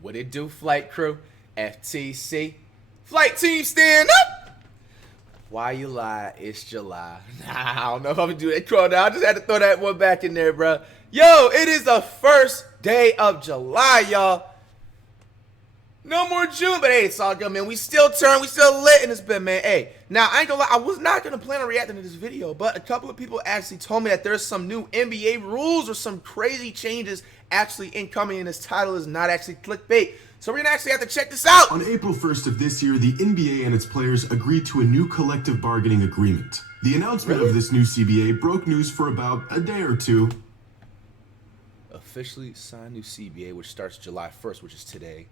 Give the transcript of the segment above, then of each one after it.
What it do, flight crew? FTC. Flight team, stand up! Why you lie? It's July. Nah, I don't know if I'm gonna do that crow now. I just had to throw that one back in there, bro. Yo, it is the first day of July, y'all. No more June, but hey, it's all good, man. We still lit in this bit, man. Hey, now I ain't gonna lie, I was not gonna plan on reacting to this video, but a couple of people actually told me that there's some new NBA rules or some crazy changes actually incoming, and this title is not actually clickbait. So we're gonna actually have to check this out. On April 1st of this year, the NBA and its players agreed to a new collective bargaining agreement. The announcement of this new CBA broke news for about a day or two. Officially signed new CBA, which starts July 1st, which is today.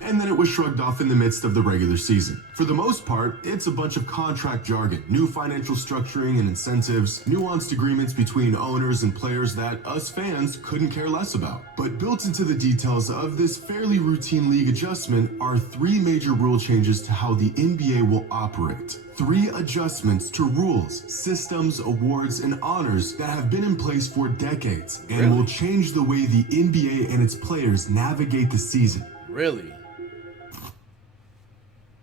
And then it was shrugged off in the midst of the regular season. For the most part, it's a bunch of contract jargon, new financial structuring and incentives, nuanced agreements between owners and players that us fans couldn't care less about. But built into the details of this fairly routine league adjustment are three major rule changes to how the NBA will operate. Three adjustments to rules, systems, awards, and honors that have been in place for decades and will change the way the NBA and its players navigate the season. Really?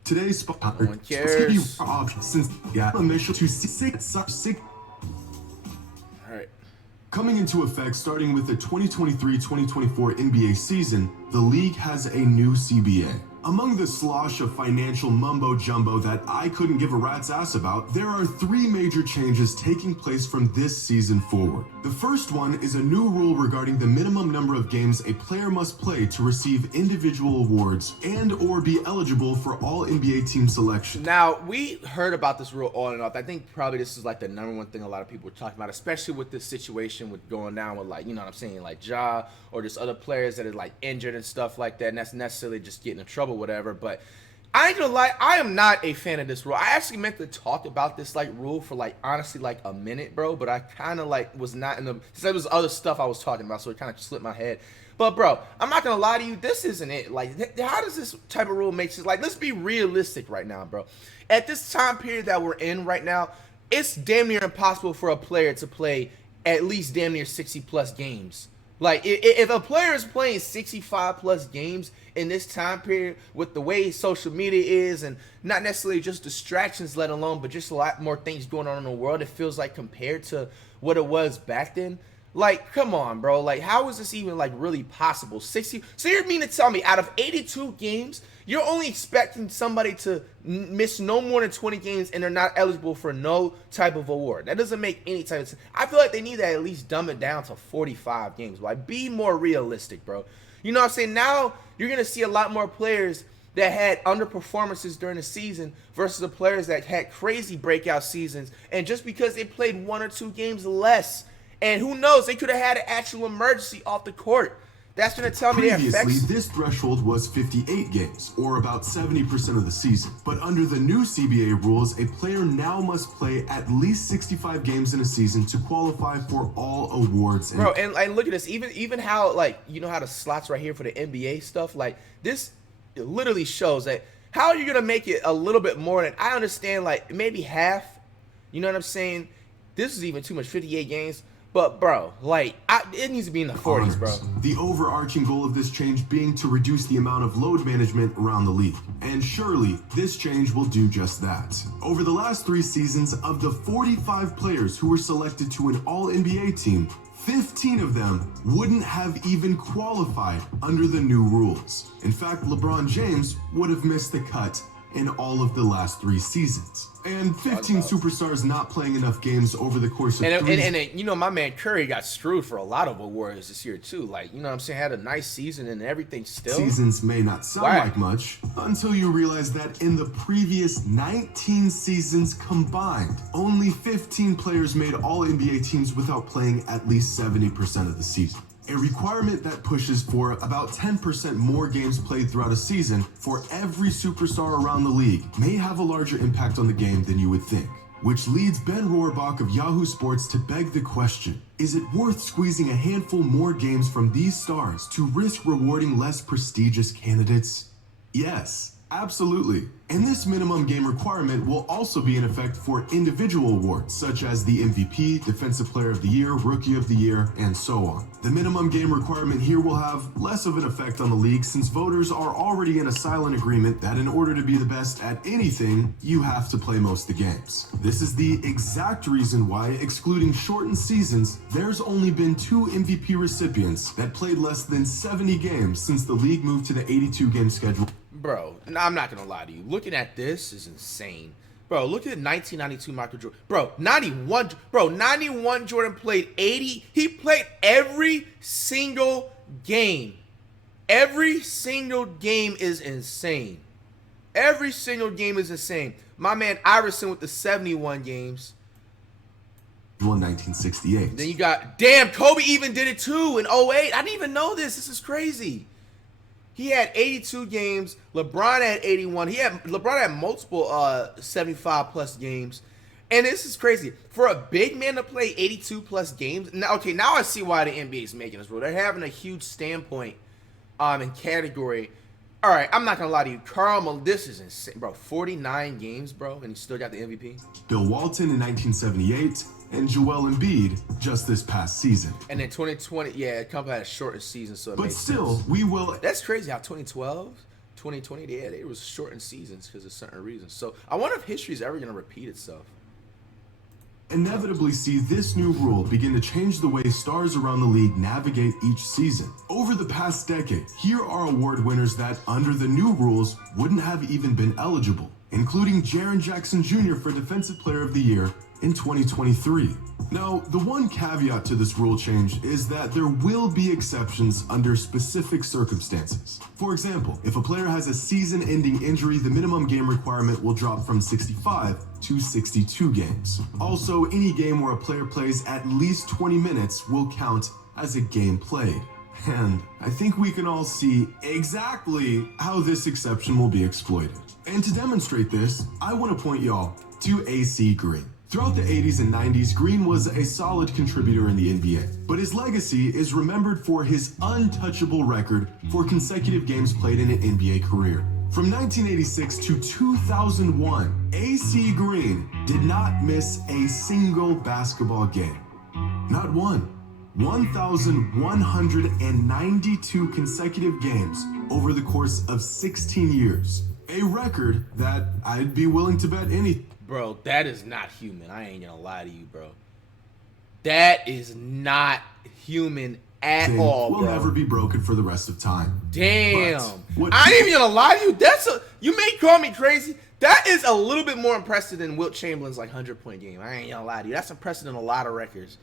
Today's spot No one cares. since initial to six. Alright. Coming into effect starting with the 2023-2024 NBA season, the league has a new CBA. Among the slosh of financial mumbo-jumbo that I couldn't give a rat's ass about, there are three major changes taking place from this season forward. The first one is a new rule regarding the minimum number of games a player must play to receive individual awards and or be eligible for all NBA team selection. Now, we heard about this rule on and off. I think probably this is like the number one thing a lot of people are talking about, especially with this situation with going down with, like, you know what I'm saying, like Ja or just other players that are like injured and stuff like that, and that's necessarily just getting in trouble, whatever. But I ain't gonna lie, I am not a fan of this rule. I actually meant to talk about this like rule for like honestly like a minute, bro, but I kind of like was not in the, because there was other stuff I was talking about, so it kind of slipped my head. But bro, I'm not gonna lie to you, this isn't it. Like, how does this type of rule make sense? Like, let's be realistic right now, bro. At this time period that we're in right now, it's damn near impossible for a player to play at least damn near 60 plus games. Like, if a player is playing 65 plus games in this time period with the way social media is, and not necessarily just distractions let alone, but just a lot more things going on in the world, it feels like, compared to what it was back then. Like, come on, bro. Like, how is this even, like, really possible? 60. So you mean to tell me out of 82 games, you're only expecting somebody to miss no more than 20 games and they're not eligible for no type of award? That doesn't make any type of sense. I feel like they need to at least dumb it down to 45 games. Like, be more realistic, bro. You know what I'm saying? Now you're going to see a lot more players that had underperformances during the season versus the players that had crazy breakout seasons, and just because they played 1 or 2 games less, and who knows, they could have had an actual emergency off the court. That's going to tell me Previously, this threshold was 58 games, or about 70% of the season. But under the new CBA rules, a player now must play at least 65 games in a season to qualify for all awards. Bro, and look at this. Even how, like, you know how the slots right here for the NBA stuff, like, this literally shows that how are you going to make it a little bit more than, I understand, like, maybe half. You know what I'm saying? This is even too much, 58 games. But, bro, like, it needs to be in the 40s, bro. The overarching goal of this change being to reduce the amount of load management around the league. And surely, this change will do just that. Over the last 3 seasons, of the 45 players who were selected to an All-NBA team, 15 of them wouldn't have even qualified under the new rules. In fact, LeBron James would have missed the cut in all of the last 3 seasons. And 15 superstars not playing enough games over the course of and you know, my man Curry got screwed for a lot of awards this year too. Like, you know what I'm saying, had a nice season and everything still. Seasons may not sound like much until you realize that in the previous 19 seasons combined, only 15 players made all NBA teams without playing at least 70% of the season. A requirement that pushes for about 10% more games played throughout a season for every superstar around the league may have a larger impact on the game than you would think. Which leads Ben Rohrbach of Yahoo Sports to beg the question, is it worth squeezing a handful more games from these stars to risk rewarding less prestigious candidates? Yes, Absolutely. And this minimum game requirement will also be in effect for individual awards, such as the MVP, Defensive Player of the Year, Rookie of the Year, and so on. The minimum game requirement here will have less of an effect on the league since voters are already in a silent agreement that in order to be the best at anything, you have to play most of the games. This is the exact reason why, excluding shortened seasons, there's only been 2 MVP recipients that played less than 70 games since the league moved to the 82-game schedule. Bro, I'm not gonna lie to you. Looking at this is insane. Bro, look at 1992 Michael Jordan. Bro, 91 Jordan played 80. He played every single game. Every single game is insane. Every single game is insane. My man Iverson with the 71 games. 1968. Then you got, damn, Kobe even did it too in 08. I didn't even know this. This is crazy. He had 82 games. LeBron had 81. LeBron had multiple 75-plus games. And this is crazy. For a big man to play 82-plus games. Now I see why the NBA is making this rule. They're having a huge standpoint in category. All right, I'm not going to lie to you. This is insane. Bro, 49 games, bro, and he still got the MVP. Bill Walton in 1978. And Joel Embiid just this past season. And then 2020, yeah, a couple had a shortened season, so it but makes still, sense. we will. That's crazy how 2012, 2020, yeah, they was shortened seasons because of certain reasons. So I wonder if history is ever going to repeat itself. Inevitably see this new rule begin to change the way stars around the league navigate each season. Over the past decade, here are award winners that, under the new rules, wouldn't have even been eligible, including Jaren Jackson Jr. for Defensive Player of the Year in 2023. Now, the one caveat to this rule change is that there will be exceptions under specific circumstances. For example, if a player has a season-ending injury, the minimum game requirement will drop from 65 to 62 games. Also, any game where a player plays at least 20 minutes will count as a game played. And I think we can all see exactly how this exception will be exploited. And to demonstrate this, I want to point y'all to AC Green. Throughout the 80s and 90s, Green was a solid contributor in the NBA, but his legacy is remembered for his untouchable record for consecutive games played in an NBA career. From 1986 to 2001, AC Green did not miss a single basketball game. Not one. 1,192 consecutive games over the course of 16 years. A record that I'd be willing to bet any. Bro, that is not human. I ain't gonna lie to you, bro. That is not human at all, bro. Will never be broken for the rest of time. Damn. I ain't even gonna lie to you. You may call me crazy. That is a little bit more impressive than Wilt Chamberlain's 100-point game. I ain't gonna lie to you. That's impressive in a lot of records.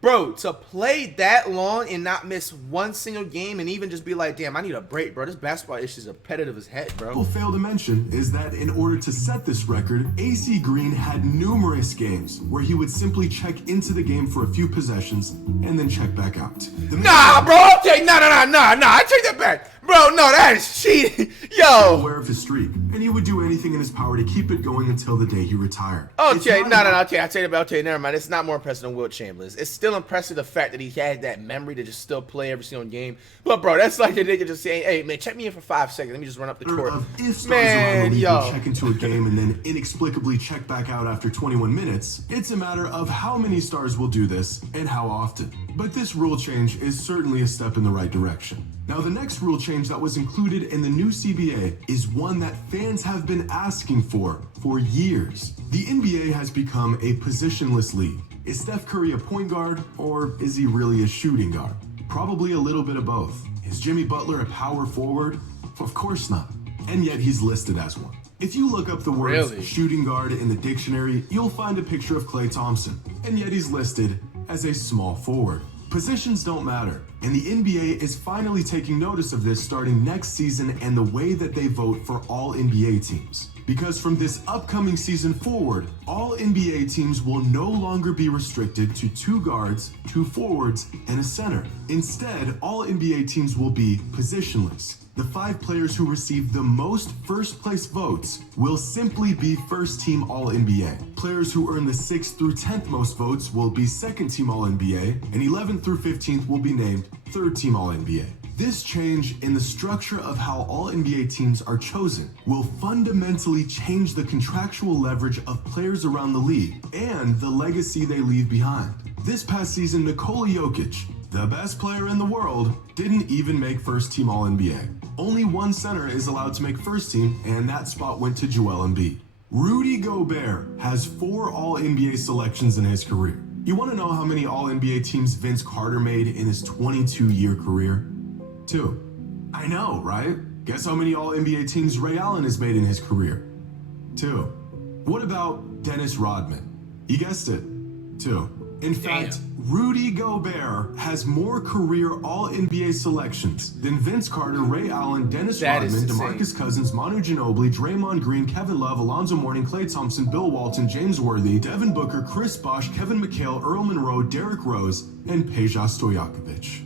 Bro, to play that long and not miss one single game and even just be like, damn, I need a break, bro. This basketball issue is repetitive as heck, bro. People fail to mention is that in order to set this record, AC Green had numerous games where he would simply check into the game for a few possessions and then check back out. Nah, bro, okay, nah, I take that back. Bro, no, that is cheating. Yo. Aware of his streak, and he would do anything in his power to keep it going until the day he retired. Okay, no, okay, I take it back. Okay, never mind. It's not more impressive than Wilt Chamberlain. It's still impressive the fact that he had that memory to just still play every single game. But bro, that's like a nigga just saying, "Hey man, check me in for 5 seconds. Let me just run up the court." If stars around the league would check into a game and then inexplicably check back out after 21 minutes, it's a matter of how many stars will do this and how often. But this rule change is certainly a step in the right direction. Now, the next rule change that was included in the new CBA is one that fans have been asking for years. The NBA has become a positionless league. Is Steph Curry a point guard, or is he really a shooting guard? Probably a little bit of both. Is Jimmy Butler a power forward? Of course not. And yet he's listed as one. If you look up the words shooting guard in the dictionary, you'll find a picture of Klay Thompson, and yet he's listed as a small forward. Positions don't matter, and the NBA is finally taking notice of this starting next season and the way that they vote for all NBA teams. Because from this upcoming season forward, all NBA teams will no longer be restricted to 2 guards, 2 forwards, and a center. Instead, all NBA teams will be positionless. The 5 players who receive the most first-place votes will simply be first-team All-NBA. Players who earn the 6th through 10th most votes will be second-team All-NBA, and 11th through 15th will be named third-team All-NBA. This change in the structure of how all NBA teams are chosen will fundamentally change the contractual leverage of players around the league and the legacy they leave behind. This past season, Nikola Jokic, the best player in the world, didn't even make first team All-NBA. Only one center is allowed to make first team, and that spot went to Joel Embiid. Rudy Gobert has 4 All-NBA selections in his career. You want to know how many All-NBA teams Vince Carter made in his 22-year career? 2. I know, right? Guess how many All-NBA teams Ray Allen has made in his career? 2. What about Dennis Rodman? You guessed it, 2. In fact, Rudy Gobert has more career All-NBA selections than Vince Carter, Ray Allen, Dennis Rodman, DeMarcus Cousins, Manu Ginobili, Draymond Green, Kevin Love, Alonzo Mourning, Klay Thompson, Bill Walton, James Worthy, Devin Booker, Chris Bosh, Kevin McHale, Earl Monroe, Derrick Rose, and Peja Stojakovic.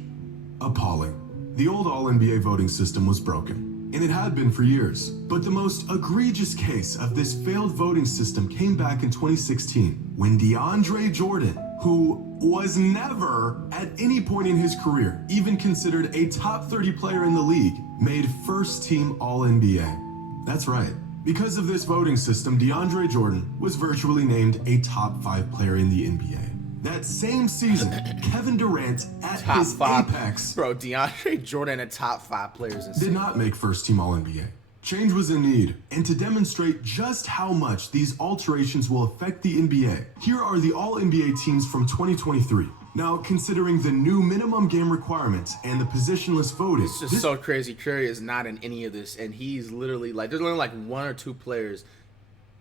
Appalling. The old All-NBA voting system was broken, and it had been for years. But the most egregious case of this failed voting system came back in 2016, when DeAndre Jordan, who was never, at any point in his career, even considered a top 30 player in the league, made first team All-NBA. That's right. Because of this voting system, DeAndre Jordan was virtually named a top 5 player in the NBA. That same season, Kevin Durant, at his apex, bro, DeAndre Jordan, a top 5 players, did not make first team All-NBA. Change was in need, and to demonstrate just how much these alterations will affect the NBA, here are the All-NBA teams from 2023. Now, considering the new minimum game requirements and the positionless voting, it's just so crazy. Curry is not in any of this, and he's literally like, there's only like 1 or 2 players.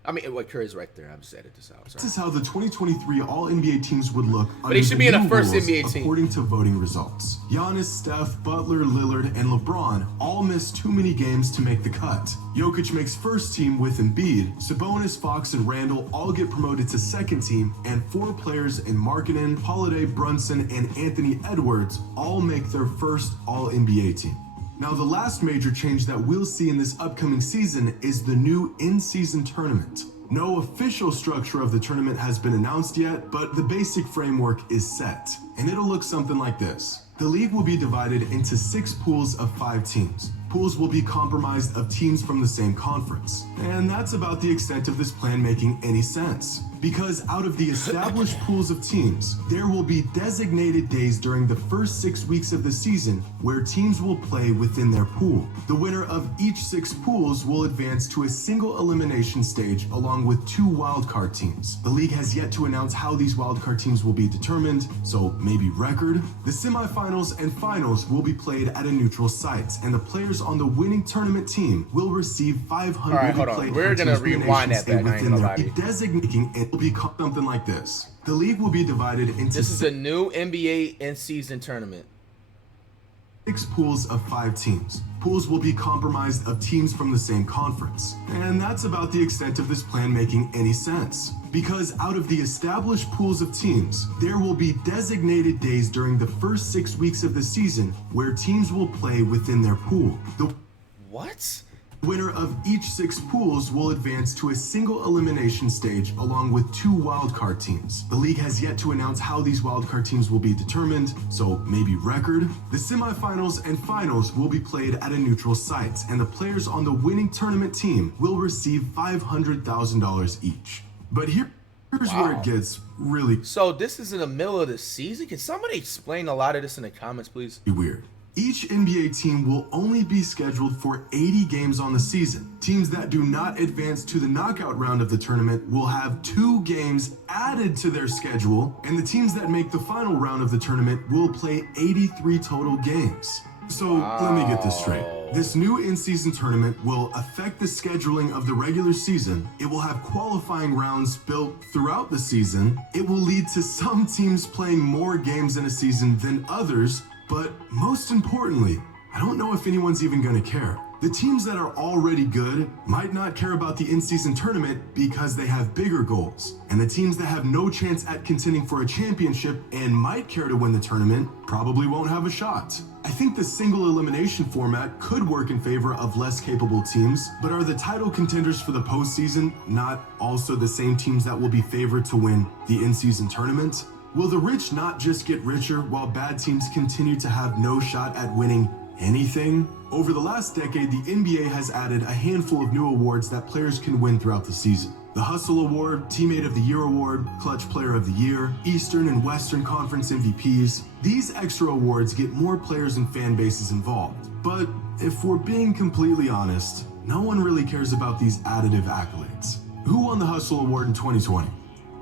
I mean, what Curry's right there. I'm just editing this out. Sorry. This is how the 2023 All-NBA teams would look. But he should be in a first NBA team. According to voting results, Giannis, Steph, Butler, Lillard, and LeBron all missed too many games to make the cut. Jokic makes first team with Embiid. Sabonis, Fox, and Randall all get promoted to second team, and 4 players in Markkanen, Holiday, Brunson, and Anthony Edwards all make their first All-NBA team. Now, the last major change that we'll see in this upcoming season is the new in-season tournament. No official structure of the tournament has been announced yet, but the basic framework is set, and it'll look something like this. The league will be divided into 6 pools of 5 teams. Pools will be comprised of teams from the same conference. And that's about the extent of this plan making any sense. Because out of the established pools of teams, there will be designated days during the first 6 weeks of the season where teams will play within their pool. The winner of each 6 pools will advance to a single elimination stage along with 2 wildcard teams. The league has yet to announce how these wildcard teams will be determined, so maybe record. The semifinals and finals will be played at a neutral site, and the players on the winning tournament team will receive 500 All right, hold on. We're gonna rewind that back. I ain't gonna lie to you. Designating it will be something like this. The league will be divided into this is a new NBA in-season tournament. 6 pools of 5 teams. Pools will be comprised of teams from the same conference. And that's about the extent of this plan making any sense. Because out of the established pools of teams, there will be designated days during the first 6 weeks of the season where teams will play within their pool. The What? winner of each 6 pools will advance to a single elimination stage along with 2 wildcard teams. The league has yet to announce how these wildcard teams will be determined, so maybe record. The semifinals and finals will be played at a neutral site, and the players on the winning tournament team will receive $500,000 each. But here's where it gets really So this is in the middle of the season? Can somebody explain a lot of this in the comments, please? weird. Each NBA team will only be scheduled for 80 games on the season. Teams that do not advance to the knockout round of the tournament will have 2 games added to their schedule, and the teams that make the final round of the tournament will play 83 total games. So let me get this straight. This new in-season tournament will affect the scheduling of the regular season. It will have qualifying rounds built throughout the season. It will lead to some teams playing more games in a season than others. But most importantly, I don't know if anyone's even going to care. The teams that are already good might not care about the in-season tournament because they have bigger goals. And the teams that have no chance at contending for a championship and might care to win the tournament probably won't have a shot. I think the single elimination format could work in favor of less capable teams, but are the title contenders for the postseason not also the same teams that will be favored to win the in-season tournament? Will the rich not just get richer while bad teams continue to have no shot at winning anything? Over the last decade, the NBA has added a handful of new awards that players can win throughout the season. The Hustle Award, Teammate of the Year Award, Clutch Player of the Year, Eastern and Western Conference MVPs. These extra awards get more players and fan bases involved. But if we're being completely honest, no one really cares about these additive accolades. Who won the Hustle Award in 2020?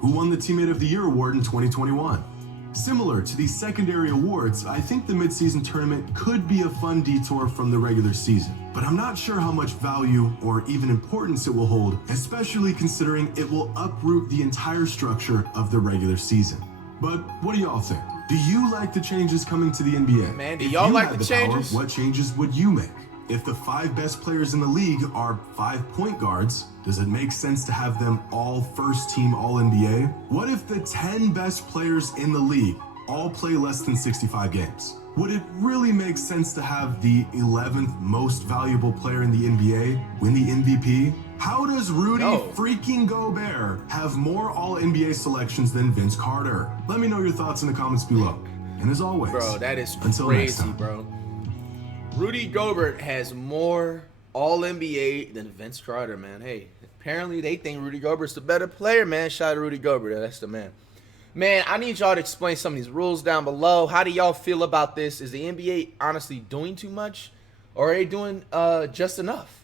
Who won the Teammate of the Year Award in 2021? Similar to these secondary awards, I think the midseason tournament could be a fun detour from the regular season, but I'm not sure how much value or even importance it will hold, especially considering it will uproot the entire structure of the regular season. But what do y'all think? Do you like the changes coming to the NBA? Man, do y'all like the changes? What changes would you make? If the 5 best players in the league are 5 point guards, does it make sense to have them all first team All-NBA? What if the 10 best players in the league all play less than 65 games? Would it really make sense to have the 11th most valuable player in the NBA win the MVP? How does Rudy freaking Gobert have more All-NBA selections than Vince Carter? Let me know your thoughts in the comments below. And as always, bro, that is until next crazy, time. bro. Rudy Gobert has more All-NBA than Vince Carter, man. Hey, apparently they think Rudy Gobert's the better player, man. Shout out to Rudy Gobert. That's the man. Man, I need y'all to explain some of these rules down below. How do y'all feel about this? Is the NBA honestly doing too much? Or are they doing just enough?